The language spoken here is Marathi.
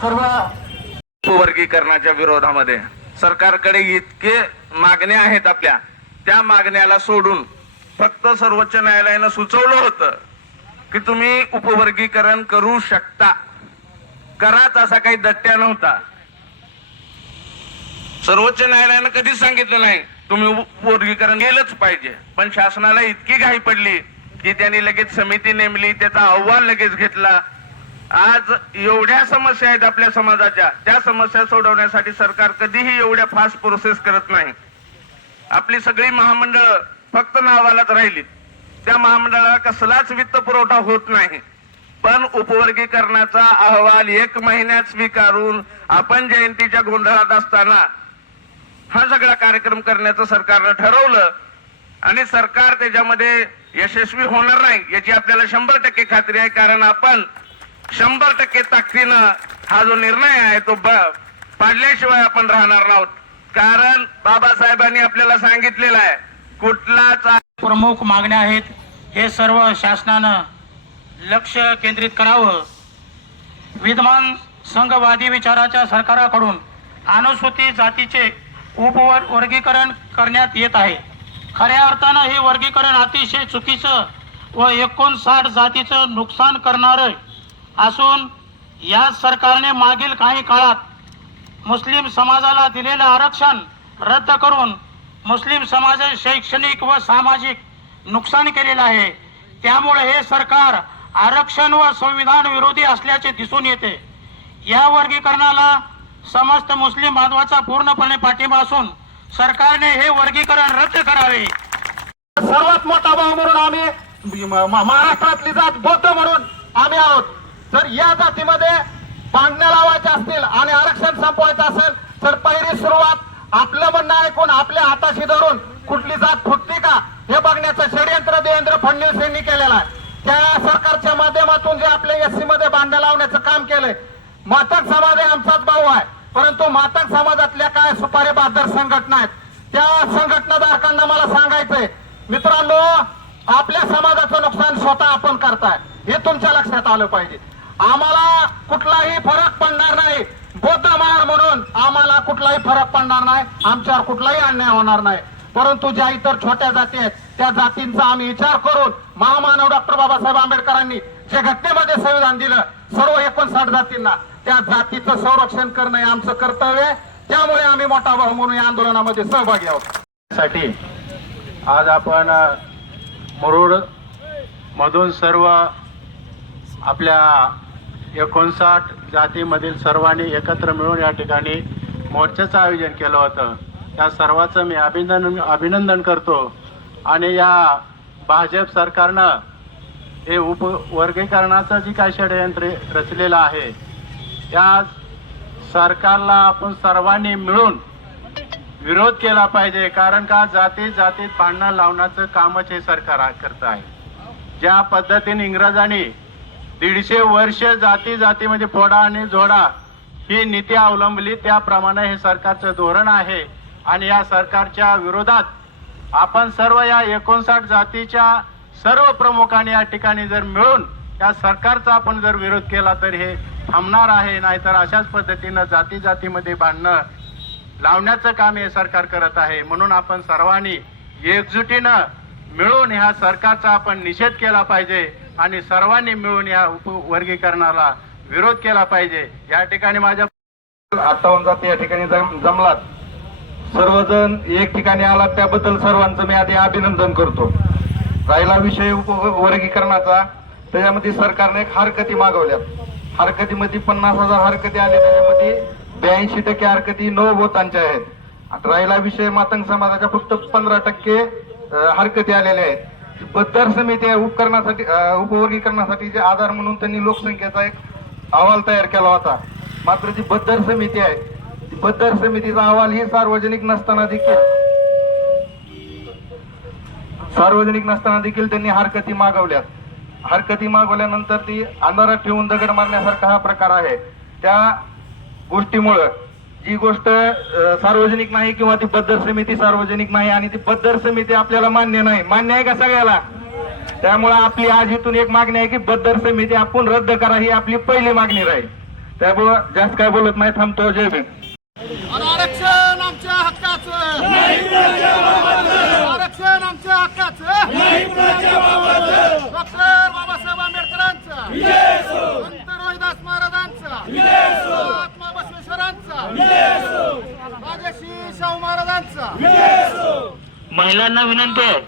सर्व वर्गीकरणाच्या विरोधामध्ये सरकारकडे इतके मागण्या आहेत आपल्या, त्या मागण्याला सोडून फक्त सर्वोच्च न्यायालयानं सुचवलं होतं की तुम्ही उपवर्गीकरण करू शकता, कराच असा काही दट्ट्या नव्हता. सर्वोच्च न्यायालयानं कधीच सांगितलं नाही तुम्ही उपवर्गीकरण केलंच पाहिजे, पण शासनाला इतकी घाई पडली की त्यांनी लगेच समिती नेमली, त्याचा अहवाल लगेच घेतला. आज एवढ्या समस्या आहेत आपल्या समाजाच्या, त्या समस्या सोडवण्यासाठी सरकार कधीही एवढ्या फास्ट प्रोसेस करत नाही. आपली सगळी महामंडळ फक्त नावालाच राहिली, त्या महामंडळाला कसलाच वित्त पुरवठा होत नाही. पण उपवर्गीकरणाचा अहवाल 1 महिन्यात स्वीकारून आपण जयंतीच्या गोंधळात असताना हा सगळा कार्यक्रम करण्याचं सरकारनं ठरवलं आणि सरकार त्याच्यामध्ये यशस्वी होणार नाही याची आपल्याला 100% खात्री आहे. कारण आपण 100% ताकदीनं हा जो निर्णय आहे तो पाडल्याशिवाय आपण राहणार नाहीत. कारण बाबासाहेबांनी आपल्याला सांगितलेलं आहे कुठलाच प्रमुख मागण्या आहेत, हे सर्व शासनानं लक्ष केंद्रित करावं. विद्यमान संघवादी विचाराच्या सरकाराकडून अनुसूचित जातीचे उपवर्गीकरण करण्यात येत आहे. खऱ्या अर्थानं हे वर्गीकरण अतिशय चुकीचं व 59 जातीचं नुकसान करणारं असून या सरकारने मागील काही काळात मुस्लिम समाजाला दिलेलं आरक्षण रद्द करून मुस्लिम समाजाचे शैक्षणिक व सामाजिक नुकसान केलेलं आहे. त्यामुळे हे सरकार आरक्षण व संविधान विरोधी असल्याचे दिसून येते. या वर्गीकरणाला समस्त मुस्लिम बांधवाचा पूर्णपणे पाठिंबा असून सरकारने हे वर्गीकरण रद्द करावे. सर्वात मोठा भाव म्हणून आम्ही महाराष्ट्रातली जात बौद्ध म्हणून आम्ही आहोत. जर या जातीमध्ये बांधण्या लावायच्या असतील आणि आरक्षण संपवायचं असेल तर पहिली सुरुवात आपलं म्हणणं ऐकून आपल्या हाताशी धरून कुठली जात फुटते का हे बघण्याचं षडयंत्र देवेंद्र फडणवीस यांनी केलेलं आहे. त्या सरकारच्या माध्यमातून जे आपल्या एससी मध्ये बांधण्या लावण्याचं काम केलंय. मातक समाज हे आमचाच भाऊ आहे, परंतु मातक समाजातल्या काय सुपारी बहादर संघटना आहेत त्या संघटनाधारकांना मला सांगायचंय, मित्रांनो आपल्या समाजाचं नुकसान स्वतः आपण करताय हे तुमच्या लक्षात आलं पाहिजे. आम्हाला कुठलाही फरक पडणार नाही, बौद्ध महार म्हणून आम्हाला कुठलाही फरक पडणार नाही, आमच्यावर कुठलाही अन्याय होणार नाही. परंतु ज्या इतर छोट्या जाती आहेत त्या जातींचा आम्ही विचार करून महामानव डॉक्टर बाबासाहेब आंबेडकरांनी जे घटनेमध्ये संविधान दिलं सर्व 59 जातींना त्या जातीचं संरक्षण करणं हे आमचं कर्तव्य आहे. त्यामुळे आम्ही मोठा भाऊ म्हणून या आंदोलनामध्ये सहभागी आहोत. साठी आज आपण मुरुड मधून सर्व आपल्या 59 जातीमधील सर्वांनी एकत्र मिळून या ठिकाणी मोर्चाचं आयोजन केलं होतं. त्या सर्वांचं मी अभिनंदन करतो. आणि या भाजप सरकारनं हे उपवर्गीकरणाचं जी काही षडयंत्र रचलेलं आहे त्या सरकारला आपण सर्वांनी मिळून विरोध केला पाहिजे. कारण का जातीत भांडणं लावण्याचं कामच हे सरकार करत आहे. ज्या पद्धतीने इंग्रजांनी 150 वर्ष जातीमध्ये फोडा आणि जोडा ही नीती अवलंबली त्याप्रमाणे हे सरकारचं धोरण आहे. आणि या सरकारच्या विरोधात आपण सर्व या 59 जातीच्या सर्व प्रमुखांनी या ठिकाणी जर मिळून या सरकारचा आपण जर विरोध केला तर हे थांबणार आहे. नाहीतर अशाच पद्धतीनं जातीमध्ये भांडणं लावण्याचं काम हे सरकार करत आहे. म्हणून आपण सर्वांनी एकजुटीनं मिळून ह्या सरकारचा आपण निषेध केला पाहिजे आणि सर्वांनी मिळून या उपवर्गीकरणाला विरोध केला पाहिजे. या ठिकाणी माझ्या 58 जाती या ठिकाणी जमलात, सर्वजण एक ठिकाणी आलात त्याबद्दल सर्वांचं मी आधी अभिनंदन करतो. राहिला विषय उपवर्गीकरणाचा, त्याच्यामध्ये सरकारने एक हरकती मागवल्यात. हरकतीमध्ये 50,000 हरकती आले, त्याच्यामध्ये 82% हरकती नो बोतांच्या आहेत. राहिला विषय मातंग समाजाच्या फक्त 15% हरकती आलेल्या आहेत. बद्दर समिती आहे उपकरणासाठी उपवर्गीकरणासाठी जे आधार म्हणून त्यांनी लोकसंख्येचा एक अहवाल तयार केला होता. मात्र जी बद्दर समिती आहे, ती बद्दर समितीचा अहवाल ही सार्वजनिक नसताना देखील त्यांनी हरकती मागवल्यात. हरकती मागवल्यानंतर ती अंधारात ठेवून दगड मारण्यासारखा हा प्रकार आहे. त्या गोष्टीमुळं जी गोष्ट सार्वजनिक नाही किंवा ती बद्दर समिती सार्वजनिक नाही आणि ती बद्दर समिती आपल्याला मान्य नाही, मान्य आहे का सगळ्याला? त्यामुळे आपली आज इथून एक मागणी आहे की बद्दर समिती आपण रद्द करा, ही आपली पहिली मागणी राहील. त्यामुळे जास्त काय बोलत नाही, थांबतो. जय भीम. आरक्षण आमच्या हक्काचं, आरक्षण आमच्या हक्काचं, डॉक्टर बाबासाहेब आंबेडकरांचा, संत रोहिदास महाराजांचा, महात्मा बसवेश्वरांचा, राजर्षी शाहू महाराजांचा. महिलांना विनंती आहे